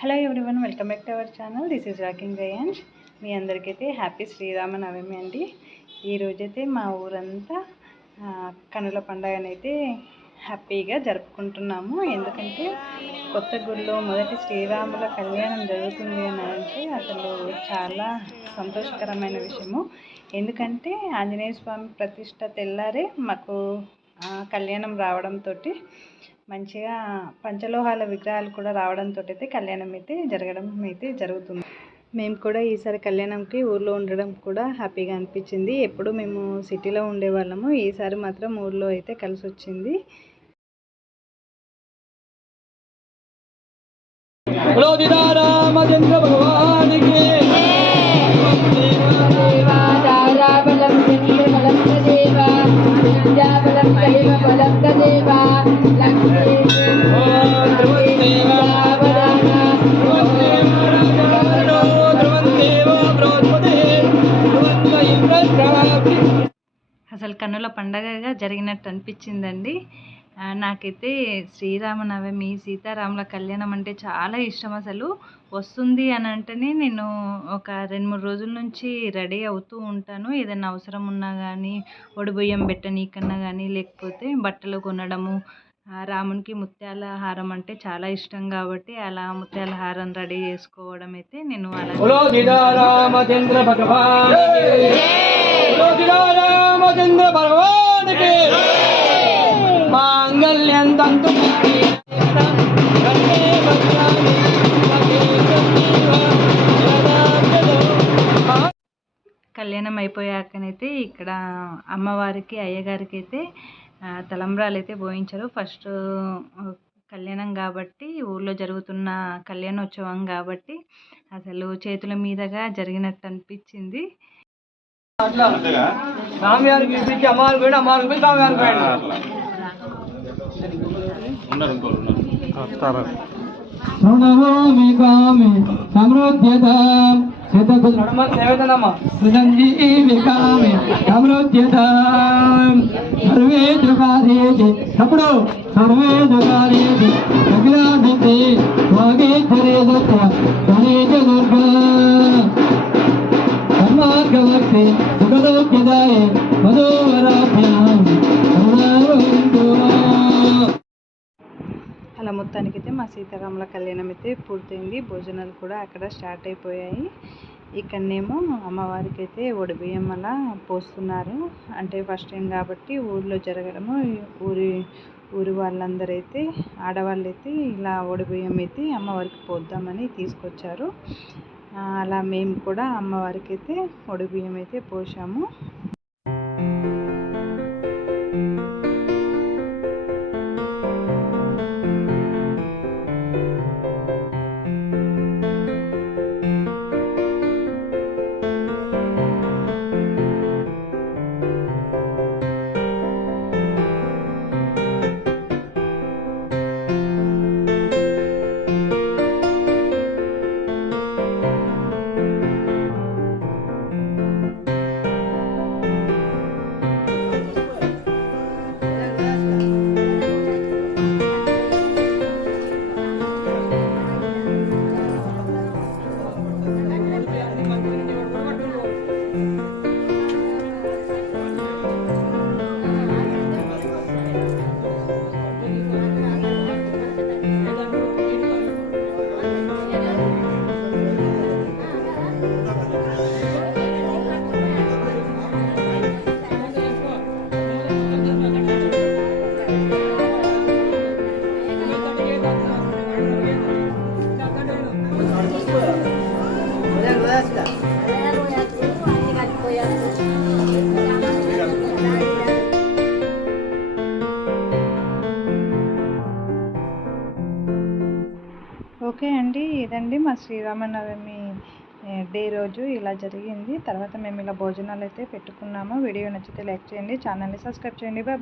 Hello everyone welcome back to our channel this is rocking రేయంజ్ మీ అందరికైతే happy Srirama Navami అండి ఈరోజైతే మా ఊరంతా కనుల పండగనైతే హ్యాపీగా జరుపుకుంటున్నాము. ఎందుకంటే కొత్త గుడిలో మొదటి శ్రీరాముల కళ్యాణం జరుగుతుంది అని అంటే అసలు చాలా సంతోషకరమైన విషయము. ఎందుకంటే ఆంజనేయ స్వామి ప్రతిష్ట తెల్లారే మాకు కళ్యాణం రావడంతో మంచిగా పంచలోహాల విగ్రహాలు కూడా రావడంతో అయితే కళ్యాణం అయితే జరగడం అయితే జరుగుతుంది. మేము కూడా ఈసారి కళ్యాణంకి ఊర్లో ఉండడం కూడా హ్యాపీగా అనిపించింది. ఎప్పుడు మేము సిటీలో ఉండేవాళ్ళము. ఈసారి మాత్రం ఊర్లో అయితే కలిసి వచ్చింది భగవానికి కన్నుల పండగగా జరిగినట్టు అనిపించిందండి. నాకైతే శ్రీరామనవమి సీతారాముల కళ్యాణం అంటే చాలా ఇష్టం అసలు. వస్తుంది అని అంటేనే నేను ఒక రెండు మూడు రోజుల నుంచి రెడీ అవుతూ ఉంటాను. ఏదైనా అవసరం ఉన్నా కానీ ఒడిబియ్యం పెట్టనీకన్నా కానీ లేకపోతే బట్టలు కొనడము. రామునికి ముత్యాల హారం అంటే చాలా ఇష్టం కాబట్టి అలా ముత్యాల హారం రెడీ చేసుకోవడం అయితే నేను అలా కళ్యాణం అయిపోయాకనైతే ఇక్కడ అమ్మవారికి అయ్యగారికి అయితే తలంబ్రాలు అయితే పోయించారు ఫస్ట్ కళ్యాణం కాబట్టి ఊర్లో జరుగుతున్న కళ్యాణోత్సవం కాబట్టి అసలు చేతుల మీదగా జరిగినట్టు అనిపించింది స్వామివారికి చూపించి అమ్మవారికి పోయి అమ్మవారికి పోయి స్వామివారికి పోయండి. శృణవోమి కామి సమృద్ధ్యతాం. శతకులమ్మ సుసంజీవి కామి సమృద్ధ్యతాం. సర్వే దుకార్యేతి తప్పుడు. సర్వే దుకార్యేతి సీతారాముల కళ్యాణం అయితే పూర్తయింది. భోజనాలు కూడా అక్కడ స్టార్ట్ అయిపోయాయి. ఇక్కడనేమో అమ్మవారికి అయితే ఒడిబియ్యం అలా పోస్తున్నారు. అంటే ఫస్ట్ టైం కాబట్టి ఊర్లో జరగడము ఊరి ఊరి వాళ్ళందరూ అయితే ఆడవాళ్ళు అయితే ఇలా ఒడిబియ్యం అయితే అమ్మవారికి పోద్దామని తీసుకొచ్చారు. అలా మేము కూడా అమ్మవారికి అయితే ఒడిబియ్యం అయితే పోసాము. ఇదండి మా శ్రీరామనవమి డే రోజు ఇలా జరిగింది. తర్వాత మేము ఇలా భోజనాలు అయితే పెట్టుకున్నాము. వీడియో నచ్చితే లైక్ చేయండి ఛానల్ని సబ్స్క్రైబ్ చేయండి. బాయ్.